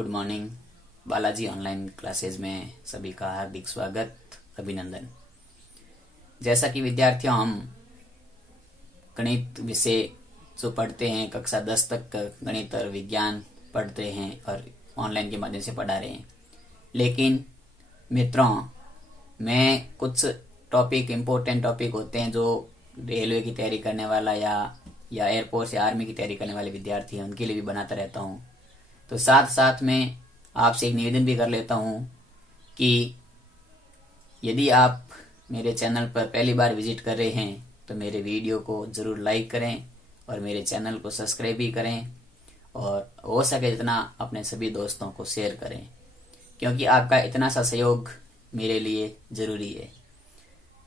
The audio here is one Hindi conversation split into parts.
Good morning. Balaji online classes में सभी का हार्दिक स्वागत, अभिनंदन। जैसा कि विद्यार्थियों हम गणित विषय जो पढ़ते हैं, कक्षा 10 तक गणित और विज्ञान पढ़ते हैं और ऑनलाइन के माध्यम से पढ़ा रहे हैं। लेकिन मित्रों, मैं कुछ टॉपिक, इम्पोर्टेंट टॉपिक होते हैं जो रेलवे की तैयारी करने वाला या एयरफोर्स या आर्मी की तैयारी करने वाले विद्यार्थी हैं, उनके लिए भी बनाता रहता हूँ। तो साथ साथ में आपसे एक निवेदन भी कर लेता हूँ कि यदि आप मेरे चैनल पर पहली बार विजिट कर रहे हैं तो मेरे वीडियो को ज़रूर लाइक करें और मेरे चैनल को सब्सक्राइब भी करें और हो सके जितना अपने सभी दोस्तों को शेयर करें, क्योंकि आपका इतना सा सहयोग मेरे लिए ज़रूरी है।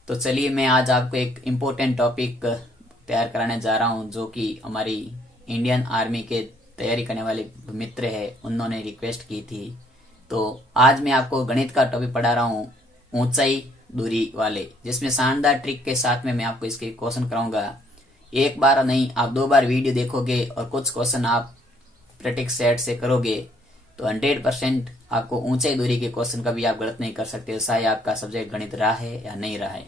तो चलिए, मैं आज आपको एक इम्पोर्टेंट टॉपिक तैयार कराने जा रहा हूँ जो कि हमारी इंडियन आर्मी के तैयारी करने वाले मित्र है, उन्होंने रिक्वेस्ट की थी। तो आज मैं आपको गणित का टॉपिक पढ़ा रहा हूँ, ऊंचाई दूरी वाले, जिसमें शानदार ट्रिक के साथ में मैं आपको इसके क्वेश्चन कराऊंगा। एक बार नहीं, आप 2 बार वीडियो देखोगे और कुछ क्वेश्चन आप प्रैक्टिस सेट से करोगे तो 100% आपको ऊंचाई दूरी के क्वेश्चन का भी आप गलत नहीं कर सकते, चाहे आपका सब्जेक्ट गणित रहा है या नहीं रहा है।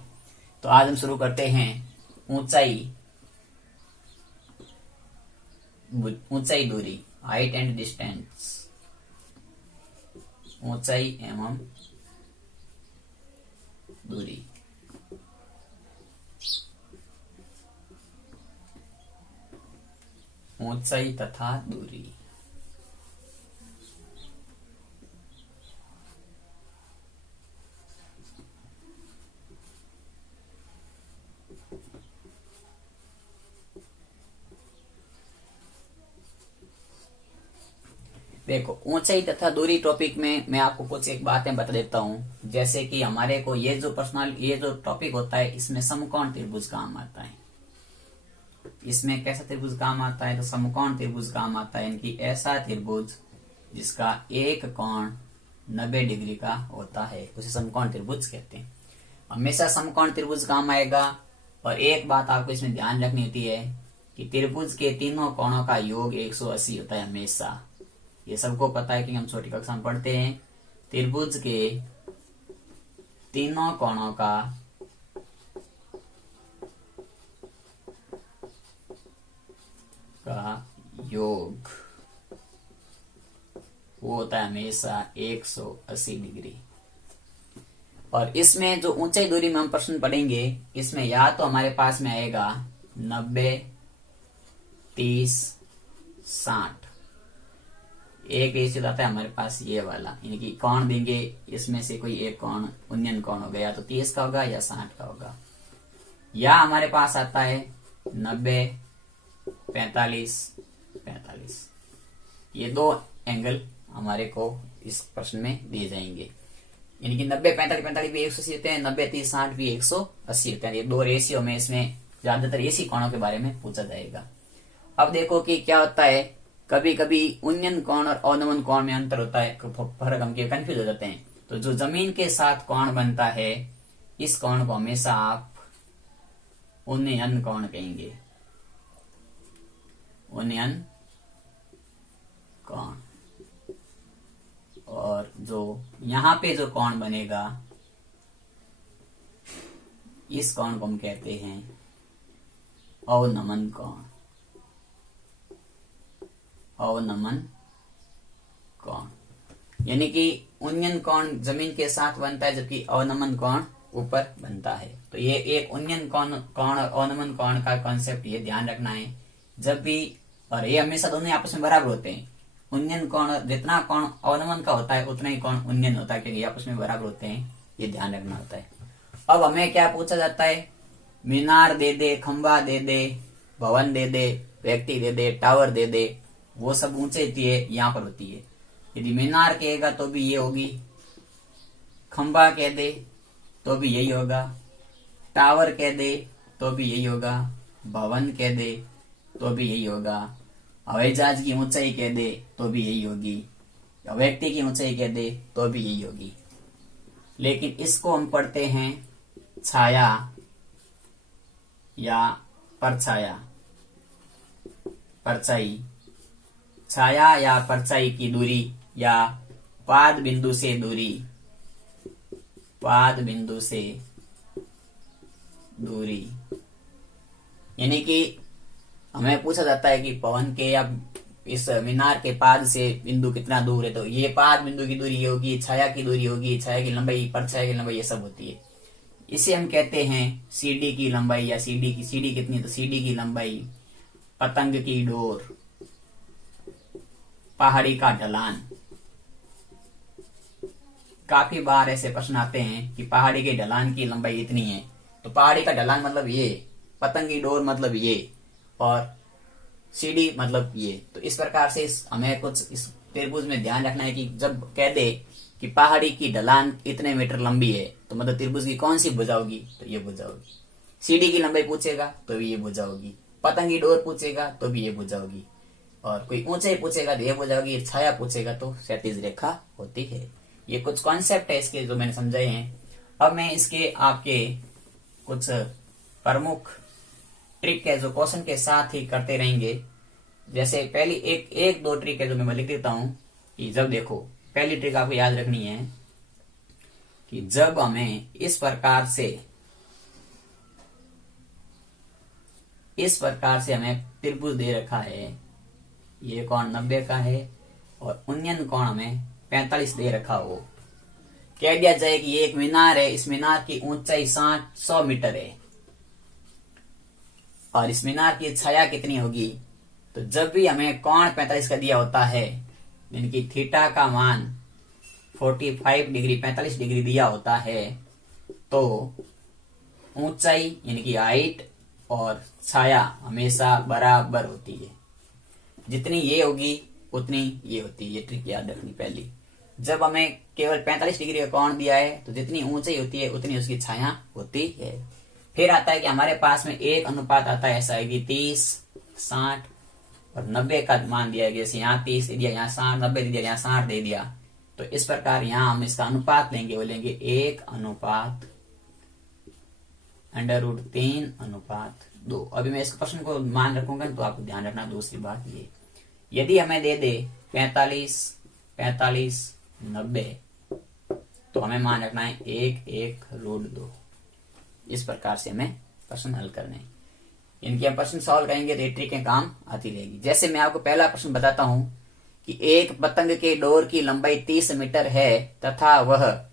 तो आज हम शुरू करते हैं ऊंचाई दूरी, हाइट एंड डिस्टेंस, ऊंचाई एवं दूरी। ऊंचाई तथा दूरी। देखो, ऊंचाई तथा दूरी टॉपिक में मैं आपको कुछ एक बातें बता देता हूं। जैसे कि हमारे को ये जो टॉपिक होता है, इसमें समकोण त्रिभुज काम आता है। इसमें कैसा त्रिभुज काम आता है? तो समकोण त्रिभुज काम आता है। इनकी ऐसा त्रिभुज जिसका एक कोण 90 डिग्री का होता है, उसे समकोण त्रिभुज कहते हैं। हमेशा समकोण त्रिभुज काम आएगा। और एक बात आपको इसमें ध्यान रखनी होती है कि त्रिभुज के तीनों कोणों का योग 180 होता है हमेशा। ये सबको पता है कि हम छोटी कक्षा में पढ़ते हैं। त्रिभुज के तीनों कोणों का योग वो होता है हमेशा 180 डिग्री। और इसमें जो ऊंचाई दूरी में हम प्रश्न पढ़ेंगे, इसमें या तो हमारे पास में आएगा 90, 30, 60। एक रेशियो आता है हमारे पास ये वाला, यानी कि कोण देंगे, इसमें से कोई एक कोण उन्नयन कोण होगा, या तो 30 का होगा या 60 का होगा। या हमारे पास आता है 90, 45, 45। ये 2 एंगल हमारे को इस प्रश्न में दिए जाएंगे, यानी कि 90, 45, 45 भी 180 होते हैं, 90, 30, 60 भी 180 होते हैं। ये 2 रेशियो में इसमें ज्यादातर इसी कोणों के बारे में पूछा जाएगा। अब देखो कि क्या होता है, कभी कभी उन्नयन कोण और अवनमन कोण में अंतर होता है, फर्क हम के कंफ्यूज हो जाते हैं। तो जो जमीन के साथ कोण बनता है, इस कोण को हमेशा आप उन्नयन कोण कहेंगे, उन्नयन कोण। और जो यहां पे जो कोण बनेगा, इस कोण को हम कहते हैं अवनमन कोण, अवनमन कोण। यानी कि उन्नयन कोण जमीन के साथ बनता है, जबकि अवनमन कोण ऊपर बनता है। तो ये एक उन्नयन कोण और अवनमन कोण का कॉन्सेप्ट ये ध्यान रखना है जब भी। और ये हमेशा दोनों आपस में बराबर होते हैं। उन्नयन कोण, जितना कोण अवनमन का होता है उतना ही कोण उन्नयन होता है, क्योंकि आपस में बराबर होते हैं, ये ध्यान रखना होता है। अब हमें क्या पूछा जाता है? मीनार दे दे, खंबा दे दे, भवन दे दे, व्यक्ति दे दे, टावर दे दे, वो सब ऊंचाई यहाँ पर होती है। यदि मीनार कहेगा तो भी ये होगी, खंबा कह दे तो भी यही होगा, टावर कह दे तो भी यही होगा, भवन कह दे तो भी यही होगा, हवाई जहाज की ऊंचाई कह दे तो भी यही होगी, व्यक्ति की ऊंचाई कह दे तो भी यही होगी। लेकिन इसको हम पढ़ते हैं छाया या परछाया, परछाई। छाया या परछाई की दूरी या पाद बिंदु से दूरी, पाद बिंदु से दूरी, यानी कि हमें पूछा जाता है कि पवन के या इस मीनार के पाद से बिंदु कितना दूर है, तो ये पाद बिंदु की दूरी होगी, छाया की दूरी होगी, छाया की लंबाई, परछाया की लंबाई, ये सब होती है। इसे हम कहते हैं सीडी की लंबाई, या सीडी कितनी, तो सीडी की लंबाई, पतंग की डोर, पहाड़ी का ढलान। काफी बार ऐसे प्रश्न आते हैं कि पहाड़ी के ढलान की लंबाई इतनी है, तो पहाड़ी का ढलान मतलब ये, पतंग की डोर मतलब ये, और सीडी मतलब ये। तो इस प्रकार से हमें कुछ इस त्रिभुज में ध्यान रखना है कि जब कह दे कि पहाड़ी की ढलान इतने मीटर लंबी है, तो मतलब त्रिभुज की कौन सी भुजा होगी, तो ये भुजा होगी। सीडी की लंबाई पूछेगा तो भी ये भुजा होगी, पतंग की डोर पूछेगा तो भी ये भुजा होगी, और कोई ऊंचाई पूछेगा तो ये भुजा होगी, छाया पूछेगा तो क्षैतिज रेखा होती है। ये कुछ कॉन्सेप्ट है इसके जो मैंने समझाए हैं। अब मैं इसके आपके कुछ प्रमुख ट्रिक है जो क्वेश्चन के साथ ही करते रहेंगे। जैसे पहली एक दो ट्रिक है जो मैं लिख देता हूं कि जब देखो, पहली ट्रिक आपको याद रखनी है कि जब हमें इस प्रकार से हमें त्रिभुज दे रखा है, ये कोण 90 का है और उन्नयन कोण हमें 45 दे रखा हो, कह दिया जाए कि ये एक मीनार है, इस मीनार की ऊंचाई 100 मीटर है और इस मीनार की छाया कितनी होगी, तो जब भी हमें कोण 45 का दिया होता है, यानी कि थीटा का मान 45 डिग्री 45 डिग्री दिया होता है, तो ऊंचाई यानी कि हाइट और छाया हमेशा बराबर होती है। जितनी ये होगी उतनी ये होती है। ये ट्रिक याद रखनी पहली। जब हमें केवल 45 डिग्री का कोण दिया है तो जितनी ऊंचाई होती है उतनी उसकी छाया होती है। फिर आता है कि हमारे पास में एक अनुपात आता है, ऐसा है कि 30, 60 और 90 का मान दिया गया। जैसे यहाँ 30 दे दिया, यहाँ 60, 90 दे दिया, यहाँ 60 दे दिया। तो इस प्रकार यहाँ हम इसका अनुपात लेंगे, वो लेंगे 1 अनुपात √3/2। अभी मैं इस प्रश्न को मान रखूंगा तो आपको ध्यान रखना दूसरी बात ये, यदि हमें दे दे 45, 45, 90, तो हमें मान रखना है 1/√2। इस प्रकार से हमें प्रश्न हल करने हैं। इनके हम प्रश्न सॉल्व करेंगे तो ये ट्रिकें काम आती रहेगी। जैसे मैं आपको पहला प्रश्न बताता हूं कि एक पतंग के डोर की लंबाई 30 मीटर है तथा वह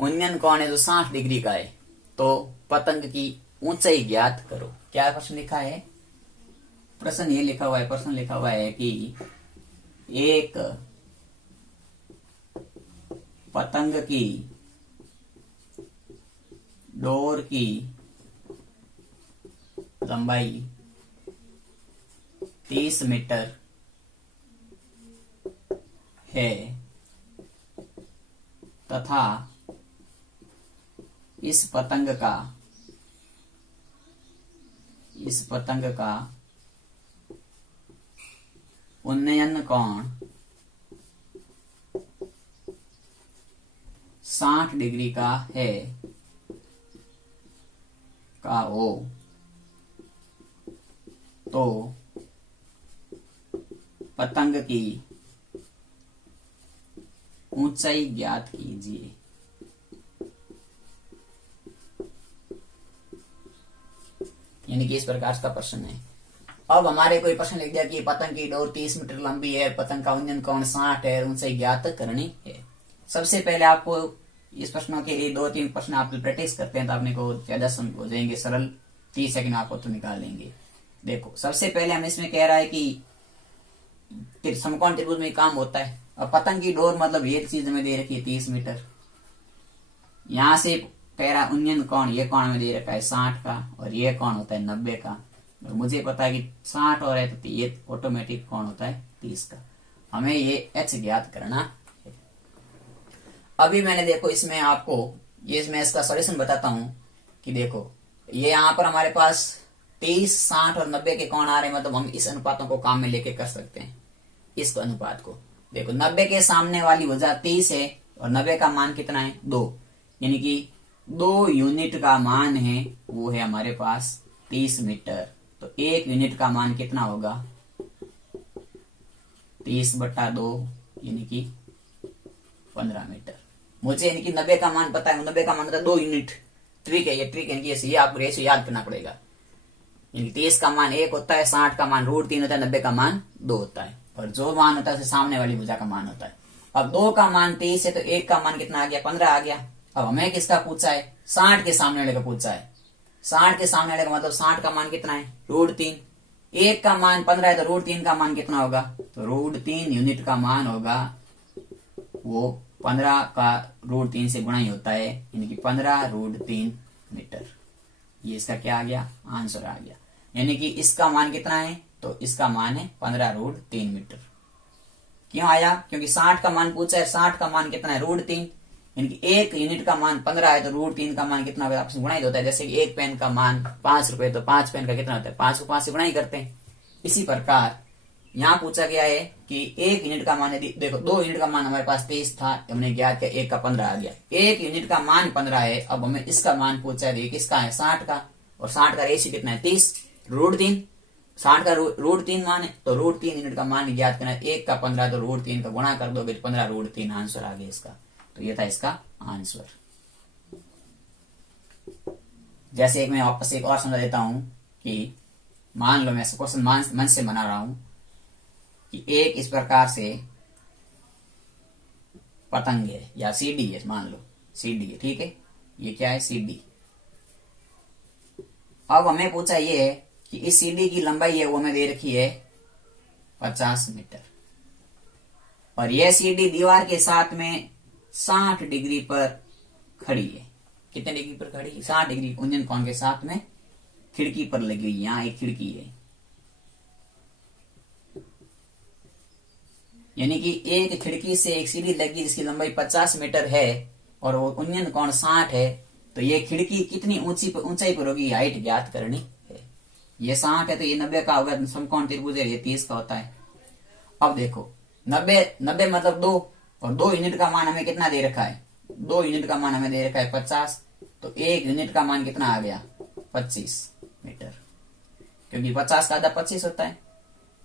उन्नयन कोण है जो 60 डिग्री का है, तो पतंग की ऊंचाई ज्ञात करो। क्या प्रश्न लिखा है? प्रश्न ये लिखा हुआ है, प्रश्न लिखा हुआ है कि एक पतंग की डोर की लंबाई 30 मीटर है तथा इस पतंग का उन्नयन कोण 60 डिग्री का है का हो, तो पतंग की ऊंचाई ज्ञात कीजिए। यानी कि इस प्रकार का प्रश्न है। अब हमारे कोई प्रश्न लिख दिया कि पतंग की डोर 30 मीटर लंबी है, पतंग का उन्नयन कोण 60 है, ऊंचाई ज्ञात करनी है। सबसे पहले आपको इस प्रश्नों के लिए 2-3 प्रश्न आप प्रैक्टिस करते हैं तो आपने को ज्यादा हो जाएंगे सरल। 30 सेकंड आपको तो निकाल लेंगे। देखो, सबसे पहले हम इसमें कह रहा है कि समकोण त्रिभुज में काम होता है। अब पतंग की डोर मतलब ये चीज हमें दे रखी है 30 मीटर। यहां से कह रहा उन्नयन कोण, ये कोण हमें दे रखा है 60 का और ये कोण होता है 90 का। और मुझे पता है कि 60 और है तो ये ऑटोमेटिक कोण होता है 30 का। हमें ये h ज्ञात करना है। अभी मैंने देखो इसमें आपको मैं इसका सॉल्यूशन बताता हूं कि देखो ये यहाँ पर हमारे पास 30, 60 और 90 के कोण आ रहे हैं, मतलब हम इस अनुपातों को काम में लेके कर सकते हैं। इस अनुपात को देखो, 90 के सामने वाली भुजा 30 है और 90 का मान कितना है 2, यानी कि 2 यूनिट का मान है वो है हमारे पास 30 मीटर। तो 1 यूनिट का मान कितना होगा 30/2 यानी कि 15 मीटर। मुझे यानी कि 90 का मान पता है, 90 का मान होता है 2 यूनिट। ट्रिक है ये, ट्रिक है ये आपको रेशियो याद करना पड़ेगा। 30 का मान 1 होता है, 60 का मान √3 होता है, 90 का मान 2 होता है, और जो मान होता है उसे सामने वाली भुजा का मान होता है। अब 2 का मान 30 है तो 1 का मान कितना आ गया, 15 आ गया। अब हमें किसका पूछा है, 60 के सामने वाले का पूछा है। 60 के सामने वाले का मतलब 60 का मान कितना है, √3। 1 का मान 15 है तो √3 का मान कितना होगा, तो √3 यूनिट का मान होगा वो 15 का √3 से गुणा ही होता है, यानी कि 15√3 मीटर। ये इसका क्या आ गया, आंसर आ गया। यानी कि इसका मान कितना है, तो इसका मान है 15√3 मीटर। क्यों आया, क्योंकि 60 का मान पूछा है, 60 का मान कितना है, √3, यानी कि 1 यूनिट का मान 15 है तो √3 का मान कितना होगा, आपसे गुणा ही होता है। जैसे कि 1 पेन का मान 5 रुपए, तो 5 पेन का कितना होता है, 5 को 5 से गुणा ही करते हैं। इसी प्रकार यहाँ पूछा गया है कि 1 यूनिट का मान, यदि देखो 2 यूनिट का मान हमारे पास 23 था, हमने ज्ञात किया 1 का 15 आ गया। 1 यूनिट का मान 15 है, अब हमें इसका मान पूछा है, किसका है, 60 का, और 60 का रेशियो कितना है, 30 √3। 60 का √3 मान है, तो √3 यूनिट का मान ज्ञात करना है। 1 का 15 तो √3 का गुणा कर दोगे, 15√3 आंसर आ गया इसका। तो ये था इसका आंसर। जैसे एक मैं वापस एक और समझा देता हूं कि मान लो मैं क्वेश्चन मन से बना रहा हूं कि एक इस प्रकार से पतंग है या सीढ़ी है, मान लो सीढ़ी है, ठीक है, ये क्या है, सीढ़ी। अब हमें पूछा ये है कि इस सीढ़ी की लंबाई है वो हमें दे रखी है 50 मीटर, और यह सीढ़ी दीवार के साथ में 60 डिग्री पर खड़ी है। कितने डिग्री पर खड़ी है, 60 डिग्री उन्नयन कोण के साथ में खिड़की पर लगी हुई। यहां एक खिड़की है, यानी कि एक खिड़की से एक सीढ़ी लगी जिसकी लंबाई 50 मीटर है और वो उन्नयन कोण 60 है, तो ये खिड़की कितनी ऊंचाई पर होगी, हाइट ज्ञात करनी है। ये 60 है तो ये 90 का होगा, समकोण त्रिभुज है, ये 30 का होता है। अब देखो 90 मतलब 2, और 2 यूनिट का मान हमें कितना दे रखा है, 2 यूनिट का मान हमें दे रखा है 50, तो 1 यूनिट का मान कितना आ गया, 25 मीटर, क्योंकि 50 का आधा 25 होता है।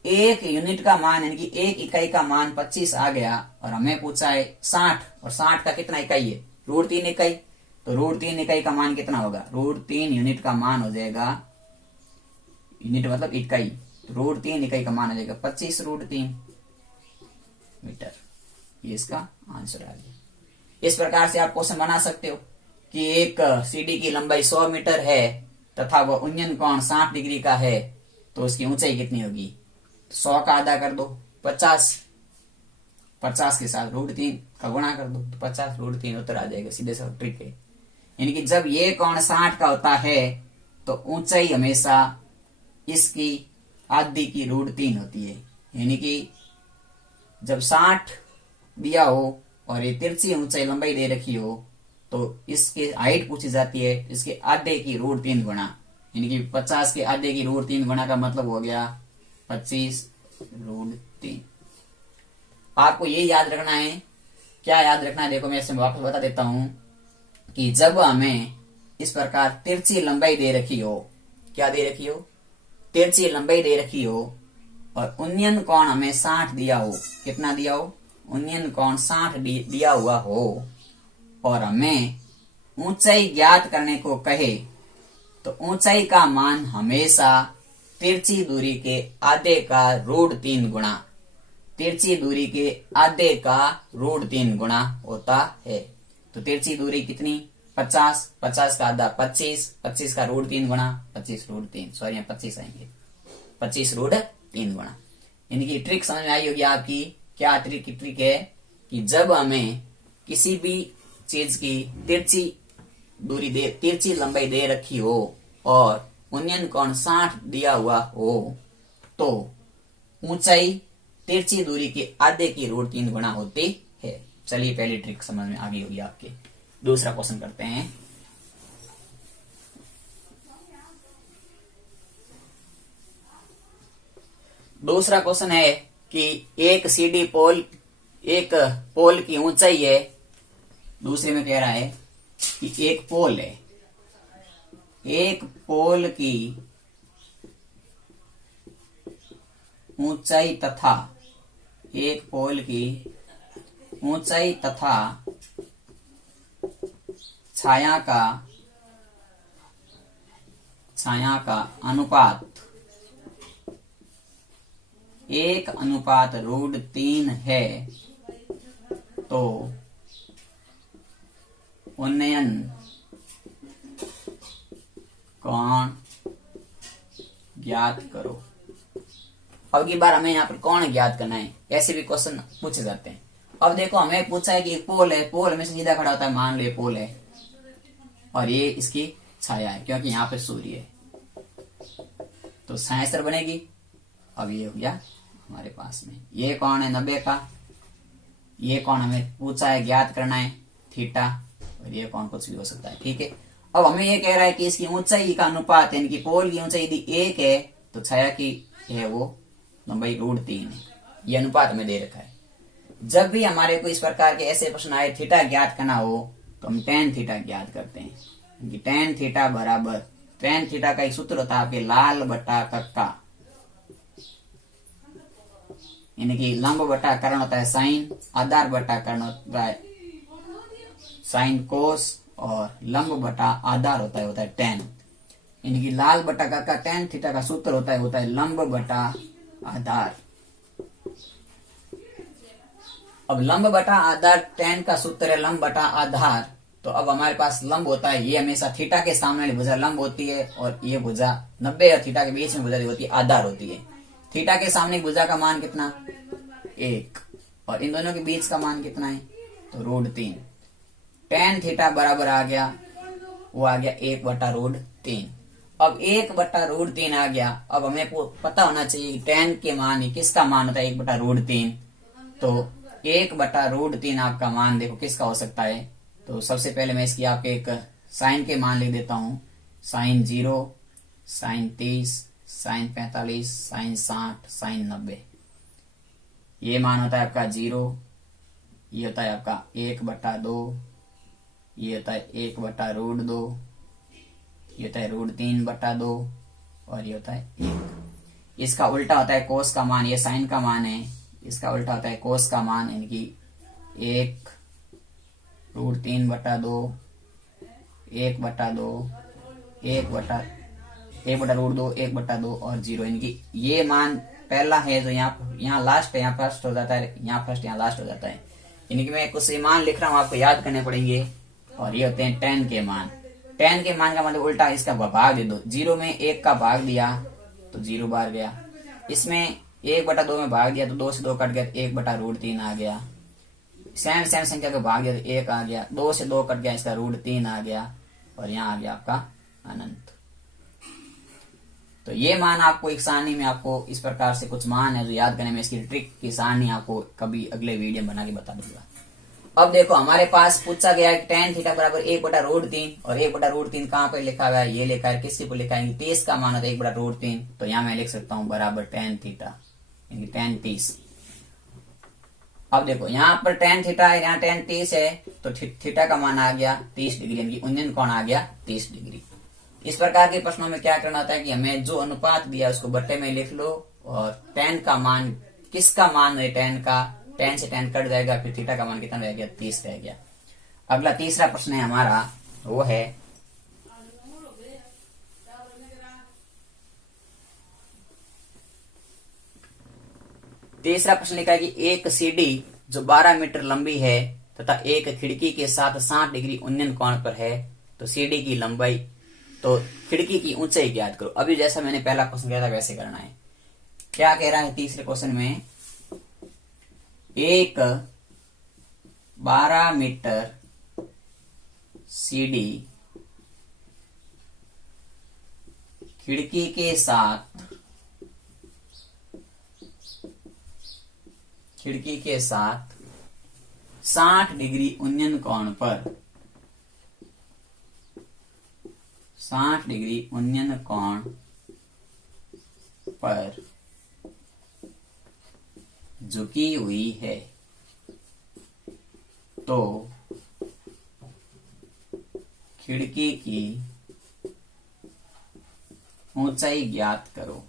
1 यूनिट का मान यानी कि 1 इकाई का मान 25 आ गया, और हमें पूछा है 60, और 60 का कितना इकाई है, √3 इकाई, तो √3 इकाई का मान कितना होगा, √3 यूनिट का मान हो जाएगा, यूनिट मतलब इकाई, तो √3 इकाई का मान हो जाएगा 25√3 मीटर। ये इसका आंसर आ गया। इस प्रकार से आप क्वेश्चन बना सकते हो कि एक सीढ़ी की लंबाई 100 मीटर है तथा वह उन्नयन कोण 60 डिग्री का है, तो उसकी ऊंचाई कितनी होगी, 100 का आधा कर दो 50, 50 के साथ √3 का गुणा कर दो, तो 50√3 उत्तर आ जाएगा। सीधे सा ट्रिक है, यानी कि जब ये कोण 60 का होता है तो ऊंचाई हमेशा इसकी आधी की √3 होती है। यानी कि जब 60 दिया हो और ये तिरछी ऊंचाई लंबाई दे रखी हो, तो इसके हाइट पूछी जाती है, इसके आधे की √3 गुणा, यानी कि 50 के आधे की √3 गुणा का मतलब हो गया 25√3। आपको ये याद रखना है, क्या याद रखना है, देखो मैं इसमें वापस बता देता हूं कि जब हमें इस प्रकार तिरछी लंबाई दे रखी हो, क्या दे रखी हो, तिरछी लंबाई दे रखी हो, और उन्नयन कोण हमें 60 दिया हो, कितना दिया हो, उन्नयन कोण 60 दिया हुआ हो, और हमें ऊंचाई ज्ञात करने को कहे, तो ऊंचाई का मान हमेशा तिरछी दूरी के आधे का √3 गुणा, तिरछी दूरी के आधे का √3 गुणा होता है। तो तिरछी दूरी कितनी, 50, 50 का आधा 25, 25 का √3 गुणा, 25√3, सॉरी यहाँ 25 आएंगे, 25√3 गुणा। यानी कि ट्रिक समझ में आई होगी आपकी। क्या ट्रिक है कि जब हमें किसी भी चीज की तिरछी लंबाई दे रखी हो और उन्नयन कोण 60 दिया हुआ हो, तो ऊंचाई तिरछी दूरी के आधे की √3 गुणा होती है। चलिए पहली ट्रिक समझ में आ गई होगी आपके। दूसरा क्वेश्चन करते हैं। दूसरा क्वेश्चन है कि एक पोल की ऊंचाई है, दूसरे में कह रहा है कि एक पोल है, एक पोल की ऊंचाई तथा एक पोल की ऊंचाई तथा छाया का अनुपात 1:3 है तो उन्नयन कोण ज्ञात करो। अब की बार हमें यहाँ पर कोण ज्ञात करना है, ऐसे भी क्वेश्चन पूछे जाते हैं। अब देखो हमें पूछा है कि एक पोल है, पोल हमें सीधा खड़ा होता है, मान लो ये पोल है और ये इसकी छाया है, क्योंकि यहाँ पे सूर्य है तो छाया इस तरह बनेगी। अब ये हो गया हमारे पास में, ये कोण है 90 का, ये कोण हमें पूछा है ज्ञात करना है थीटा, और ये कोण कुछ भी हो सकता है, ठीक है। अब हमें ये कह रहा है कि इसकी ऊंचाई का अनुपात यानी कि पोल की ऊंचाई यदि 1 है तो छाया की है वो लंबाई √3 है, ये अनुपात हमें दे रखा है। जब भी हमारे को इस प्रकार के ऐसे प्रश्न आए थीटा ज्ञात करना हो तो हम tan थीटा ज्ञात करते हैं। tan थीटा बराबर, tan थीटा का एक सूत्र होता है आपके लाल बटा कक्का, यानी कि लंब बटा कर्ण होता है साइन, आधार बटा कर्ण होता है साइन कोस, और लंब बटा आधार होता है tan, यानी कि लाल बटा कक्का tan थीटा का सूत्र होता है लंब बटा आधार। अब लंब बटा आधार tan का सूत्र है लंब बटा आधार, तो अब हमारे पास लंब होता है, ये हमेशा थीटा के सामने वाली भुजा लंब होती है और ये भुजा 90 और थीटा के बीच में भुजा होती है आधार होती है। थीटा के सामने भुजा का मान कितना 1 और इन दोनों के बीच का मान कितना है तो √3। tan थीटा बराबर आ गया, वो आ गया 1/√3। अब 1/√3 आ गया। अब हमें पता होना चाहिए tan के मान किसका मान होता है 1/√3, तो 1/√3 आपका मान देखो किसका हो सकता है। तो सबसे पहले मैं इसकी आपके एक साइन के मान लिख देता हूं, sine 0, sine 30, sine 45, sine 60, sine 90। ये मान होता है आपका 0, ये होता है आपका 1/2, ये होता है 1/√2, ये होता है √3/2 और ये होता है 1। इसका उल्टा होता है कोस का मान, ये साइन का मान है, इसका उल्टा होता है कोस का मान, यानी कि 1√3/2, 1/2, 1/√2, 1/2 और 0, यानी कि ये मान पहला है जो यहाँ लास्ट है, यहाँ फर्स्ट हो जाता है, यहाँ फर्स्ट यहाँ लास्ट हो जाता है, यानी कि मैं कुछ मान लिख रहा हूँ आपको याद करने पड़ेंगे। और ये होते हैं tan के मान। tan के मान का मतलब उल्टा इसका भाग दे दो, 0 में 1 का भाग दिया तो 0 बार गया, इसमें 1/2 में भाग दिया तो 2 से 2 कट गया, 1/√3 आ गया। सेम संख्या का भाग दिया तो 1 आ गया, 2 से 2 कट गया, इसका √3 आ गया और यहाँ आ गया आपका अनंत। तो ये मान आपको एक सारणी में आपको इस प्रकार से कुछ मान है जो याद करने में, इसकी ट्रिक की सारणी आपको कभी अगले वीडियो बना के बता दूंगा। अब देखो हमारे पास पूछा गया है tan थीटा बराबर 1/√3 और 1/√3 कहाँ पे लिखा हुआ है, ये लिखा है, किसी को लिखा है 30 का मान होता है 1/√3, तो यहाँ मैं लिख सकता हूँ बराबर tan थीटा, यानी tan 30। अब देखो यहाँ पर tan थीटा है, यहाँ tan 30 है, तो थीटा का मान आ गया 30 डिग्री, यानी कि उन्नयन कोण आ गया 30 डिग्री। इस प्रकार के प्रश्नों में क्या करना होता है कि हमें जो अनुपात दिया उसको बट्टे में लिख लो और tan का मान किसका मान है, tan से tan कट जाएगा, फिर थीटा का मान कितना रह गया 30 रह गया। अगला तीसरा प्रश्न है हमारा, वो है तीसरा प्रश्न लिखा है कि एक सीढ़ी जो 12 मीटर लंबी है तथा एक खिड़की के साथ 60 डिग्री उन्नयन कोण पर है, तो सीढ़ी की लंबाई तो खिड़की की ऊंचाई ज्ञात करो। अभी जैसा मैंने पहला क्वेश्चन किया था वैसे करना है। क्या कह रहा है तीसरे क्वेश्चन में, एक 12 मीटर सीढ़ी खिड़की के साथ 60 डिग्री उन्नयन कोण पर 60 डिग्री उन्नयन कोण पर झुकी हुई है, तो खिड़की की ऊंचाई ज्ञात करो।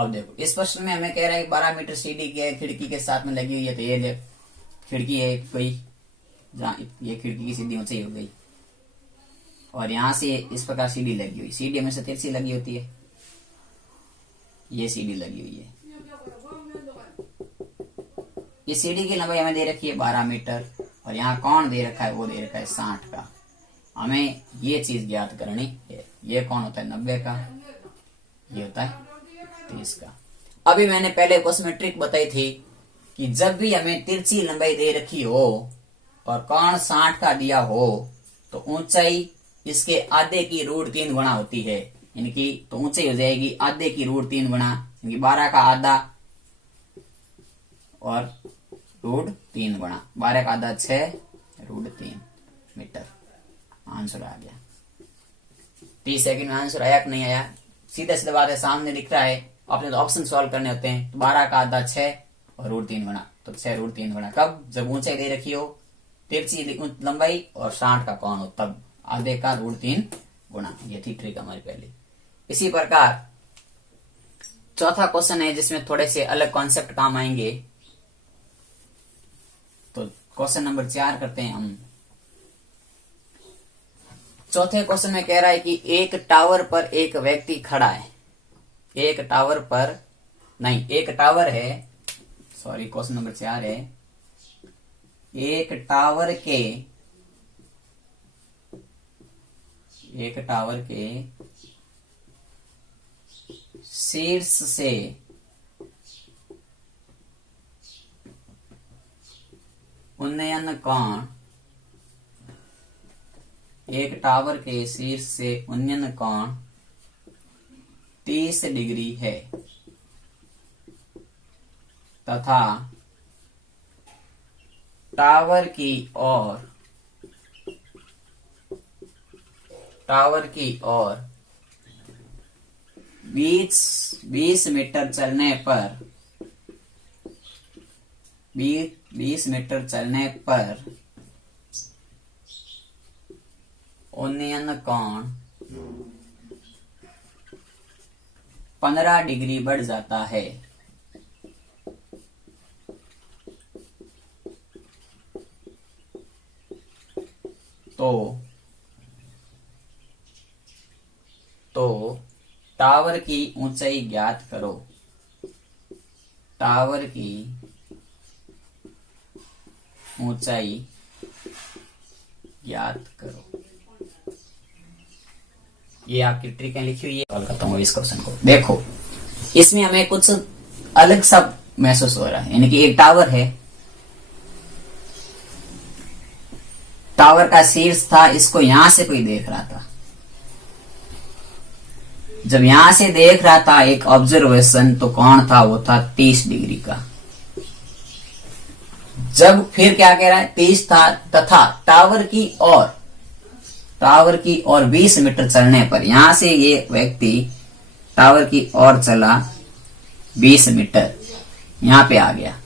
अब देखो इस प्रश्न में हमें कह रहा है 12 मीटर सीढ़ी के खिड़की के साथ में लगी हुई है। तो ये देख खिड़की है कोई, जहाँ ये खिड़की की सीधी ऊंचाई हो गई और यहां से इस प्रकार सीढ़ी लगी हुई। सीढ़ी हमेशा तिरछी लगी होती है, ये सीढ़ी लगी हुई है। ये सीढ़ी की लंबाई हमें दे रखी है 12 मीटर और यहाँ कौन दे रखा है, वो दे रखा है 60 का। हमें ये चीज ज्ञात करनी है। ये कौन होता है 90 का, ये होता है 30 का। अभी मैंने पहले क्वेश्चन में ट्रिक बताई थी कि जब भी हमें तिरछी लंबाई दे रखी हो और कौन 60 का दिया हो तो ऊंचाई इसके आधे की √3 गुना होती है। यानी कि तो ऊंचाई हो जाएगी आधे की √3 गुना, यानी 12 का आधा और √3 गुना। 12 का आधा 6 √3 मीटर। आंसर आ गया। 30 सेकंड में आंसर आया कि नहीं आया? सीधा सीधा बात है, सामने दिख रहा है। आपने तो ऑप्शन सॉल्व करने होते हैं। तो 12 का आधा 6 और √3 गुना, तो 6 √3 गुना कब? जब ऊंचाई दे रखी हो, तिरछी लंबाई और 60 का कौन हो, तब आधे का √3 गुना। ये थी ट्रिक हमारी पहली। इसी प्रकार चौथा क्वेश्चन है जिसमें थोड़े से अलग कॉन्सेप्ट काम आएंगे। तो क्वेश्चन नंबर 4 करते हैं हम। चौथे क्वेश्चन में कह रहा है कि एक टावर पर एक व्यक्ति खड़ा है। एक टावर पर नहीं, एक टावर है, सॉरी क्वेश्चन नंबर 4 है। एक टावर के शीर्ष से उन्नयन कोण, एक टावर के शीर्ष से उन्नयन कोण 30 डिग्री है तथा टावर की ओर 20 मीटर चलने पर उन्नयन कोण 15 डिग्री बढ़ जाता है। तो टावर की ऊंचाई ज्ञात करो। टावर की ऊंचाई ज्ञात करो। ये आपकी ट्रिकें लिखी हुई है। सॉल्व करता हूँ इस क्वेश्चन को। देखो इसमें हमें कुछ अलग सा महसूस हो रहा है। यानी कि एक टावर है, टावर का शीर्ष था, इसको यहां से कोई देख रहा था। जब यहां से देख रहा था एक ऑब्जर्वेशन, तो कौन था, वो था 30 डिग्री का। जब फिर क्या कह रहा है, 30 था तथा टावर की ओर 20 मीटर चलने पर, यहां से ये व्यक्ति टावर की ओर चला 20 मीटर, यहां पे आ गया,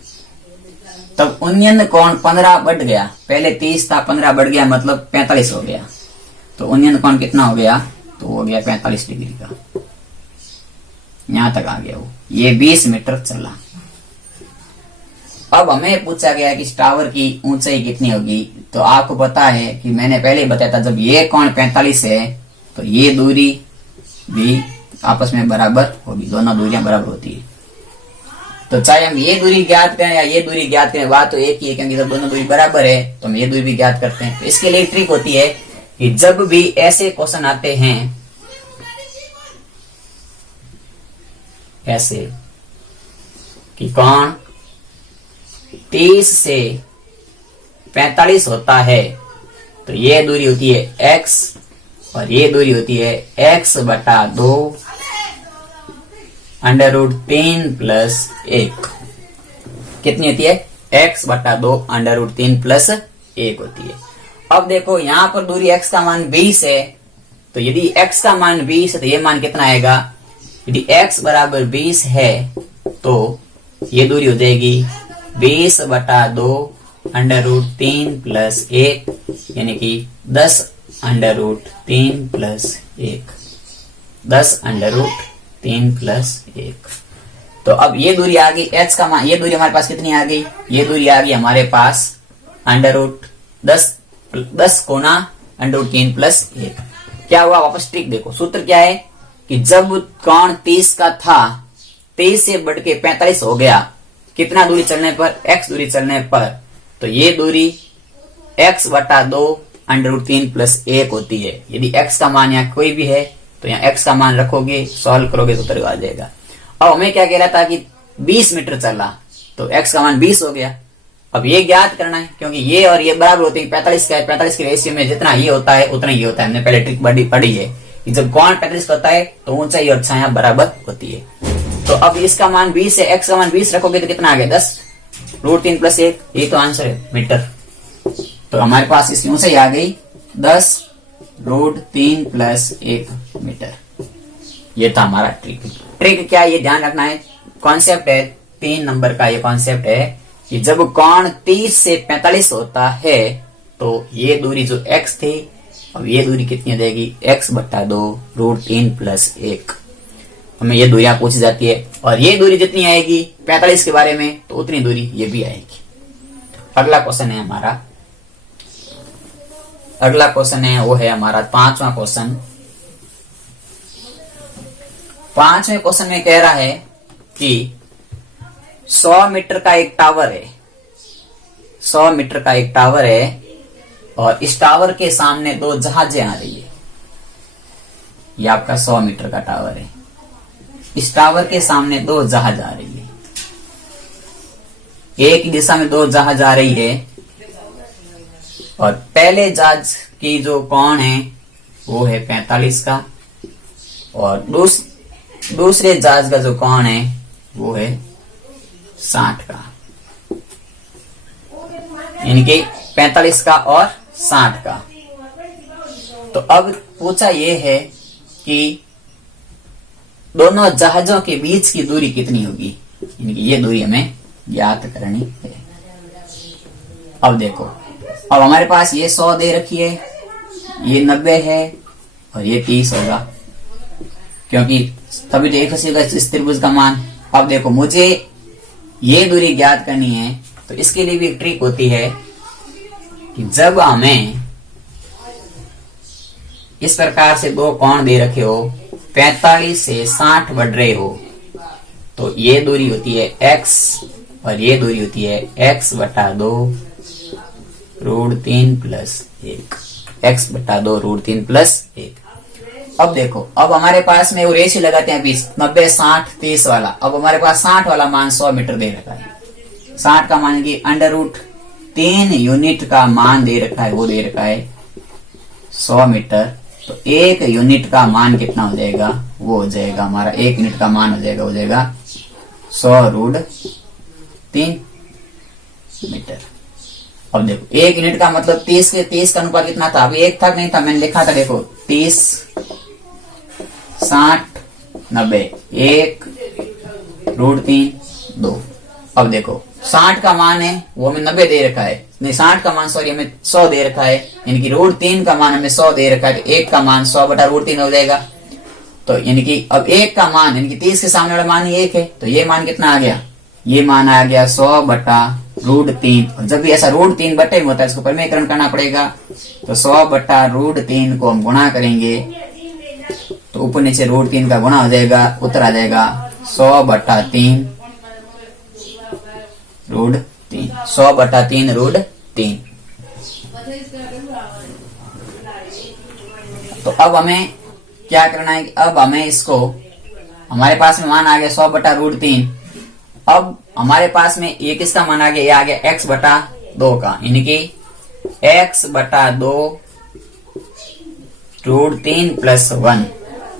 तब उन्नयन कोण 15 बढ़ गया। पहले 30 था, 15 बढ़ गया, मतलब 45 हो गया। तो उन्नयन कोण कितना हो गया, तो हो गया 45 डिग्री का। यहां तक आ गया वो, ये 20 मीटर चला। अब हमें पूछा गया कि इस टावर की ऊंचाई कितनी होगी। तो आपको पता है कि मैंने पहले ही बताया था, जब ये कोण 45 है तो ये दूरी भी आपस में बराबर होगी, दोनों दूरियां बराबर होती है। तो चाहे हम ये दूरी ज्ञात करें या ये दूरी ज्ञात करें, बात तो एक ही है, क्योंकि जब दोनों दूरी बराबर है तो हम ये दूरी भी ज्ञात करते हैं। तो इसके लिए ट्रिक होती है कि जब भी ऐसे क्वेश्चन आते हैं, ऐसे कि कोण 30 से 45 होता है, तो ये दूरी होती है x और ये दूरी होती है x/2 √3 + 1। कितनी होती है, x/2 √3 + 1 होती है। अब देखो यहां पर दूरी x का मान 20 है, तो यदि x का मान 20 है तो ये मान कितना आएगा, यदि x बराबर 20 है तो ये दूरी हो जाएगी 20/2 √3 + 1, यानी कि 10 √3 + 1, 10 √3 + 1। तो अब ये दूरी आ गई x का मान, ये दूरी हमारे पास कितनी आ गई, ये दूरी आ गई हमारे पास √10 गुना √3 + 1। क्या हुआ, वापस ट्रिक देखो, सूत्र क्या है कि जब कोण 30 का था, 23 से बढ़ के 45 हो गया, कितना दूरी चलने पर, x दूरी चलने पर, तो ये दूरी x/2 √3 + 1 होती है। यदि x का मान यहाँ कोई भी है तो यहाँ x का मान रखोगे, सॉल्व करोगे तो उत्तर आ जाएगा। अब हमें क्या कह रहा था कि 20 मीटर चला, तो x का मान 20 हो गया। अब ये ज्ञात करना है, क्योंकि ये और ये बराबर होते हैं, 45 का है, 45 के रेशियो में जितना ये होता है उतना ये होता है। हमने पहले ट्रिक पढ़ी है कि जब कोण 45 का होता है तो ऊंचाई और छाया बराबर होती है। तो अब इसका मान 20 है, x का मान 20 रखोगे तो कितना आ गया, 10 √3 + 1, ये तो आंसर है मीटर। तो हमारे पास इसकी ऊंचाई आ गई 10 √3 + 1 मीटर। ये था हमारा ट्रिक। ट्रिक क्या है ये ध्यान रखना है, कॉन्सेप्ट है 3 नंबर का। ये कॉन्सेप्ट है कि जब कोण 30 से 45 होता है तो ये दूरी जो x थी, अब ये दूरी कितनी हो जाएगी, x/2 √3 + 1। हमें ये दूरियां पूछी जाती है, और ये दूरी जितनी आएगी 45 के बारे में तो उतनी दूरी ये भी आएगी। अगला क्वेश्चन है हमारा, अगला क्वेश्चन है वो है हमारा 5वां क्वेश्चन। 5वें क्वेश्चन में कह रहा है कि 100 मीटर का एक टावर है, 100 मीटर का एक टावर है, और इस टावर के सामने 2 जहाजें आ रही है। ये आपका 100 मीटर का टावर है, इस टावर के सामने 2 जहाज आ रही है। एक दिशा में 2 जहाज आ रही है, और पहले जहाज की जो कोण है वो है 45 का, और दूसरे जहाज का जो कोण है वो है 60 का, यानी कि 45 का और 60 का। तो अब पूछा ये है कि दोनों जहाजों के बीच की दूरी कितनी होगी, यानी कि ये दूरी हमें ज्ञात करनी है। अब देखो, अब हमारे पास ये 100 दे रखी है, ये 90 है, और ये 30 होगा, क्योंकि तभी तो 180 इस त्रिभुज का मान। अब देखो, मुझे ये दूरी ज्ञात करनी है, तो इसके लिए भी एक ट्रिक होती है कि जब हमें इस प्रकार से 2 कोण दे रखे हो, 45 से 60 बढ़ रहे हो, तो ये दूरी होती है x, और ये दूरी होती है x/2 √3 + 1, x/2 √3 + 1। अब देखो, अब हमारे पास में वो रेशियो लगाते हैं 20, 90 60 30 वाला। अब हमारे पास 60 वाला मान 100 मीटर दे रखा है, 60 का मान की √3 यूनिट का मान दे रखा है, वो दे रखा है 100 मीटर। तो 1 यूनिट का मान कितना हो जाएगा, वो हो जाएगा हमारा 1 यूनिट का मान हो जाएगा 100 √3 मीटर। अब देखो, 1 यूनिट का मतलब 30 का अनुपात कितना था, अभी 1 था नहीं था, मैंने लिखा था, देखो 30 60 90, 1 √3 2। अब देखो 60 का मान है वो हमें 90 दे रखा है, नहीं 60 का मान सॉरी हमें 100 दे रखा है, यानी कि √3 का मान हमें 100 दे रखा है, तो 1 का मान 100/√3 हो जाएगा। तो यानी कि अब 1 का मान, यानी कि 30 के सामने वाला मान ही 1 है, तो ये मान कितना आ गया, ये मान आ गया 100/√3। और जब भी ऐसा √3 बटे में होता है इसको परिमेयकरण करना पड़ेगा, तो 100/√3 को हम गुणा करेंगे तो ऊपर नीचे √3 का गुणा हो जाएगा, उत्तर आ जाएगा 100/3 √3, 100/3 √3। तो अब हमें क्या करना है, अब हमें इसको, हमारे पास में मान आ गया 100/√3। अब हमारे पास में ये किसका मान आ गया, ये आ गया x/2 का, यानी कि x/2 √3 + 1,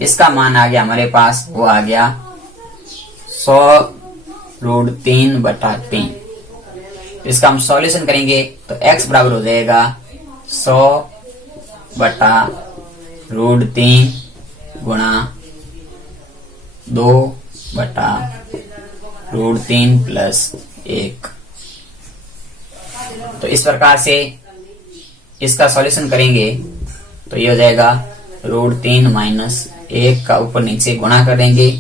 इसका मान आ गया हमारे पास, वो आ गया 100 √3/3। इसका हम सॉल्यूशन करेंगे तो x बराबर हो जाएगा 100/√3 गुणा 2/√3 + 1। तो इस प्रकार से इसका सॉल्यूशन करेंगे तो ये हो जाएगा √3 - 1 का ऊपर नीचे गुणा कर देंगे,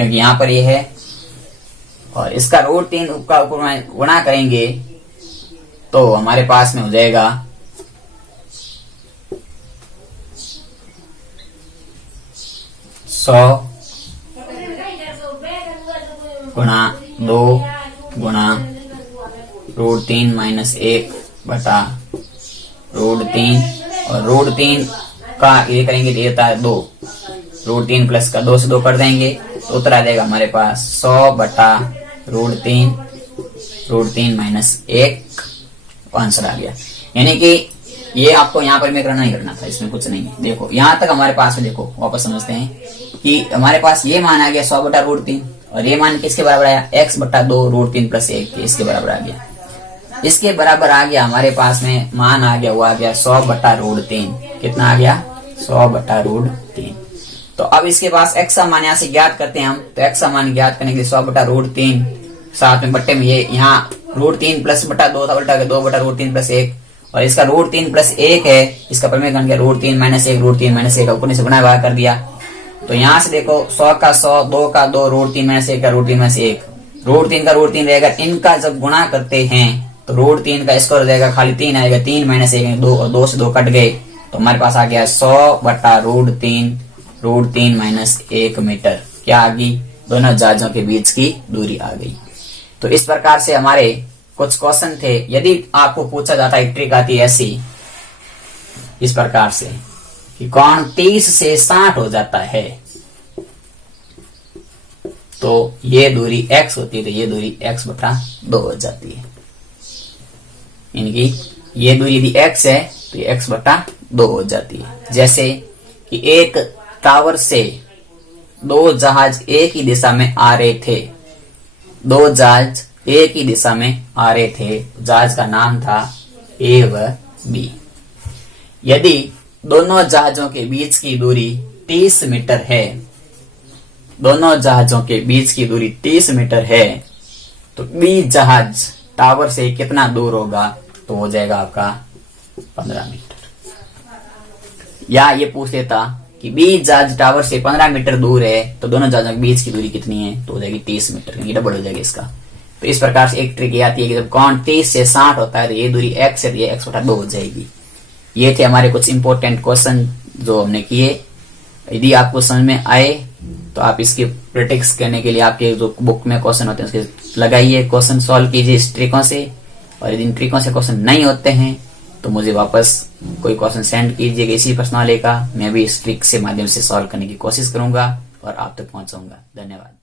क्योंकि यहाँ पर ये है, और इसका √3 का ऊपर में गुणा करेंगे तो हमारे पास में हो जाएगा 100 गुणा 2 गुणा √3 - 1 बटा √3, और √3 का ये करेंगे तो ये होता है 2, √3 प्लस का 2 से 2 कर देंगे तो उत्तर आ जाएगा हमारे पास 100 बटा √3 - 1 आंसर आ गया। यानी कि ये आपको यहाँ पर में करना नहीं करना था, इसमें कुछ नहीं है। देखो यहाँ तक हमारे पास में, देखो वापस समझते हैं कि हमारे पास ये मान आ गया 100 बटा √3, और ये मान किसके बराबर आया, x बटा 2 √3 प्लस 1 इसके बराबर आ गया। इसके बराबर आ गया हमारे पास में मान आ गया, वो आ गया 100 बटा √3। कितना आ गया, 100 बटा √3। तो अब इसके पास x का मान यहाँ से ज्ञात करते हैं हम, तो x का मान ज्ञात करने के लिए 100 बटा √3 साथ में बट्टे में ये यहाँ √3 प्लस बटा 2 था, उल्टा 2 बटा √3 प्लस 1, और इसका √3 प्लस 1 है, इसका प्रमेय गण किया √3 - 1 √3 - 1 ऊपर से गुणा भाग कर दिया। तो यहाँ से देखो 100 का 100, 2 का 2, √3 - 1 का √3 - 1, √3 का √3 रहेगा। इनका जब गुणा करते हैं तो √3 का स्क्वायर हो जाएगा, खाली 3 आएगा, 3 - 1 2, और 2 से 2 कट गए तो हमारे पास आ गया 100 बटा √3 - 1 मीटर। क्या आ गई, दोनों जहाजों के बीच की दूरी आ गई। तो इस प्रकार से हमारे कुछ क्वेश्चन थे। यदि आपको पूछा जाता है, ट्रिक आती है ऐसी इस प्रकार से कि कोण 30 से 60 हो जाता है, तो ये दूरी x होती है, तो ये दूरी x बटा 2 हो जाती है। इनकी ये दूरी यदि x है तो ये x बटा 2 हो जाती है। जैसे कि एक टावर से 2 जहाज एक ही दिशा में आ रहे थे, 2 जहाज एक ही दिशा में आ रहे थे, जहाज का नाम था A व B। यदि दोनों जहाजों के बीच की दूरी 30 मीटर है, दोनों जहाजों के बीच की दूरी 30 मीटर है, तो B जहाज टावर से कितना दूर होगा, तो हो जाएगा आपका 15 मीटर। या ये पूछ लेता कि B जहाज टावर से 15 मीटर दूर है, तो दोनों जहाजों के बीच की दूरी कितनी है, तो हो जाएगी 30 मीटर, क्योंकि डबल हो जाएगी इसका। तो इस प्रकार से एक ट्रिक ये आती है कि जब कोण 30 से 60 होता है तो ये दूरी x है, तो ये x बटा 2 हो जाएगी। ये थे हमारे कुछ इंपॉर्टेंट क्वेश्चन जो हमने किए। यदि आपको समझ में आए तो आप इसकी प्रैक्टिस करने के लिए आपके जो बुक में क्वेश्चन होते हैं उसके लगाइए, क्वेश्चन सॉल्व कीजिए इस ट्रिकों से। और यदि इन ट्रिकों से क्वेश्चन नहीं होते हैं तो मुझे वापस कोई क्वेश्चन सेंड कीजिएगा इसी प्रश्नावली का, मैं भी इस ट्रिक से माध्यम से सॉल्व करने की कोशिश करूंगा और आप तक पहुंचाऊंगा। धन्यवाद।